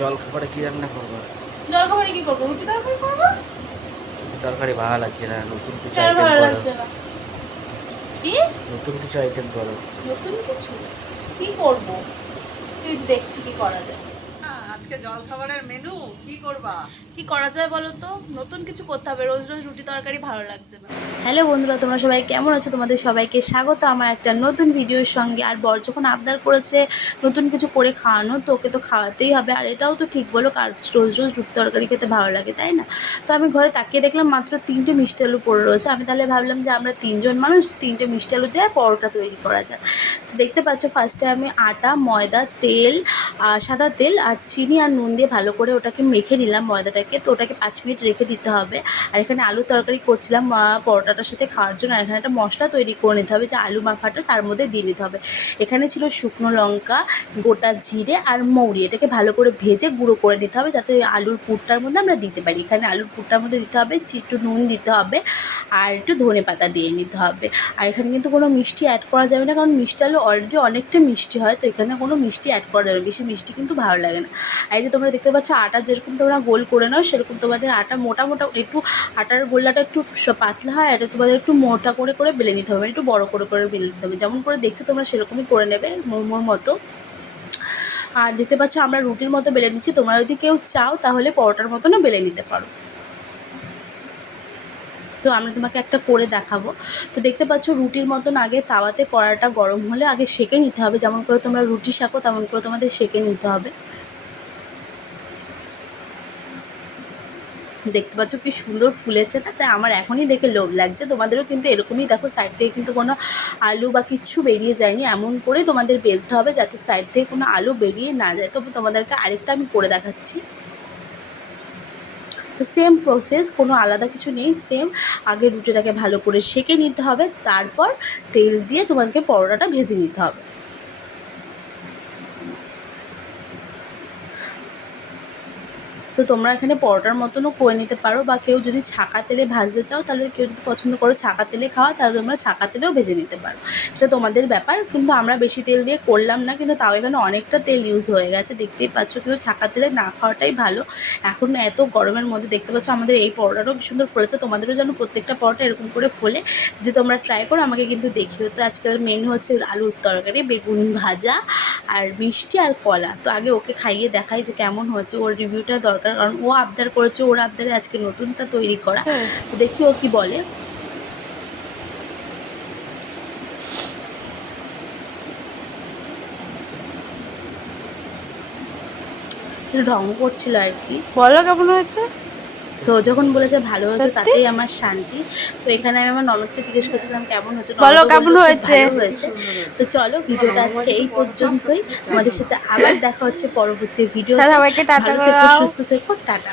জল খাবারে কি রান্না করবো? জল খাবারে কি করবো? রুটি তরকারি করবো। তরকারি ভালো লাগছে না, নতুন কিছু কেন আইটেম ভালো করো। লাগছে না? কি নতুন কিছু আইটেম করো। নতুন কিছু? কি করবো? তুই দেখছি কি করা যায়। আজকে জল খাবারের মেনু কি করবা? কি করা যায় বলো তো? নতুন কিছু করতে হবে, রোজ রোজ রুটি তরকারি ভালো লাগছে না। হ্যালো বন্ধুরা, তোমরা সবাই কেমন আছো? তোমাদের সবাইকে স্বাগত আমার একটা নতুন ভিডিওর সঙ্গে। আর বর যখন আবদার করেছে নতুন কিছু করে খাওয়ানো, তো ওকে তো খাওয়াতেই হবে। আর এটাও তো ঠিক বলো, কার রোজ রোজ রুটি তরকারি খেতে ভালো লাগে, তাই না? তো আমি ঘরে তাকিয়ে দেখলাম মাত্র 3টে মিষ্টি আলু পড়ে রয়েছে। আমি তাহলে ভাবলাম যে আমরা 3জন মানুষ, 3টে মিষ্টি আলু দিয়ে পরোটা তৈরি করা যায়। তো দেখতে পাচ্ছ, ফার্স্টে আমি আটা, ময়দা, তেল, সাদা তেল আর চিনি আর নুন দিয়ে ভালো করে ওটাকে মেখে নিলাম ময়দাটাকে। তো ওটাকে 5 মিনিট রেখে দিতে হবে। আর এখানে আলু তরকারি করছিলাম পরোটাটার সাথে খাওয়ার জন্য। আর এখানে একটা মশলা তৈরি করে নিতে হবে, যে আলু মাখাটা তার মধ্যে দিয়ে নিতে হবে। এখানে ছিল শুকনো লঙ্কা, গোটা জিরে আর মৌরি। এটাকে ভালো করে ভেজে গুঁড়ো করে নিতে হবে, যাতে ওই আলুর পুরটার মধ্যে আমরা দিতে পারি। এখানে আলুর পুরটার মধ্যে দিতে হবে একটু নুন দিতে হবে, আর একটু ধনে পাতা দিয়ে নিতে হবে। আর এখানে কিন্তু কোনো মিষ্টি অ্যাড করা যাবে না, কারণ মিষ্টি আলু অলরেডি অনেকটা মিষ্টি হয়। তো এখানে কোনো মিষ্টি অ্যাড করা যাবে না, বেশি মিষ্টি কিন্তু ভালো লাগে না। আর এই যে তোমরা দেখতে পাচ্ছ, আটা যেরকম তোমরা গোল করে নাও, সেরকম তোমাদের আটা মোটা মোটা, একটু আটার গোল্লাটা একটু পাতলা হয়, এটা তোমাদের একটু মোটা করে করে বেলে নিতে হবে, একটু বড় করে করে বেলে নিতে হবে। যেমন করে দেখছো তোমরা সেরকমই করে নেবে, মোমোর মতো। আর দেখতে পাচ্ছ আমরা রুটির মতো বেলে নিচ্ছি। তোমরা যদি কেউ চাও তাহলে পরোটার মতনও বেলে নিতে পারো। তো আমরা তোমাকে একটা করে দেখাবো। তো দেখতে পাচ্ছ রুটির মতন আগে তাওয়াতে কড়াটা গরম হলে আগে সেঁকে নিতে হবে। যেমন করে তোমরা রুটি সেঁকো তেমন করে তোমাদের সেঁকে নিতে হবে। দেখতে পাচ্ছ কি সুন্দর ফুলেছে না? তাই আমার এখনই দেখে লোভ লাগছে। তোমাদেরও কিন্তু এরকমই দেখো, সাইড থেকে কিন্তু কোনো আলু বা কিচ্ছু বেরিয়ে যায়নি। এমন করে তোমাদের বেলতে হবে যাতে সাইড থেকে কোনো আলু বেরিয়ে না যায়। তবে তোমাদেরকে আরেকটা আমি করে দেখাচ্ছি। তো সেম প্রসেস, কোনো আলাদা কিছু নেই, সেম। আগে রুটিটাকে ভালো করে সেঁকে নিতে হবে, তারপর তেল দিয়ে তোমাদেরকে পরোটাটা ভেজে নিতে হবে। তো তোমরা এখানে পরোটার মতনও করে নিতে পারো, বা কেউ যদি ছাকা তেলে ভাজতে চাও, তাহলে কেউ যদি পছন্দ করো ছাকা তেলে খাওয়া, তাহলে তোমরা ছাকা তেলেও ভেজে নিতে পারো, সেটা তোমাদের ব্যাপার। কিন্তু আমরা বেশি তেল দিয়ে করলাম না, কিন্তু তাও এখানে অনেকটা তেল ইউজ হয়ে গেছে, দেখতেই পাচ্ছ। কিন্তু ছাকা তেলে না খাওয়াটাই ভালো। এখন এত গরমের মধ্যে দেখতে পাচ্ছ আমাদের এই পরোটাটাও কি সুন্দর ফলেছে। তোমাদেরও যেন প্রত্যেকটা পরোটা এরকম করে ফোলে। যদি তোমরা ট্রাই করো আমাকে কিন্তু দেখিও। তো আজকাল মেন হচ্ছে আলুর তরকারি, বেগুন ভাজা আর মিষ্টি আর কলা। তো আগে ওকে খাইয়ে দেখাই যে কেমন হচ্ছে, ওর রিভিউটা দরকার, কারণ ও আবদার করেছে, ওর আবদারে আজকে নতুনটা তৈরি করা। তো দেখি ও কি বলে। ঢং করছিল আর কি। বলো কেমন হয়েছে? তো যখন বলেছে ভালো হয়েছে, সত্যি? তাতেই আমার শান্তি। তো এখানে আমি আমার ননদকে জিজ্ঞেস করছিলাম কেমন হচ্ছে, বলো ননদও কেমন বললো খুব হয়েছে? ভালো হয়েছে। তো চলো, ভিডিওটা আজকে এই পর্যন্তই। তোমাদের সাথে আবার দেখা হচ্ছে পরবর্তী ভিডিও। সবাইকে টাটা ভালো থেকো, দাও। সুস্থ থেকো, টাটা।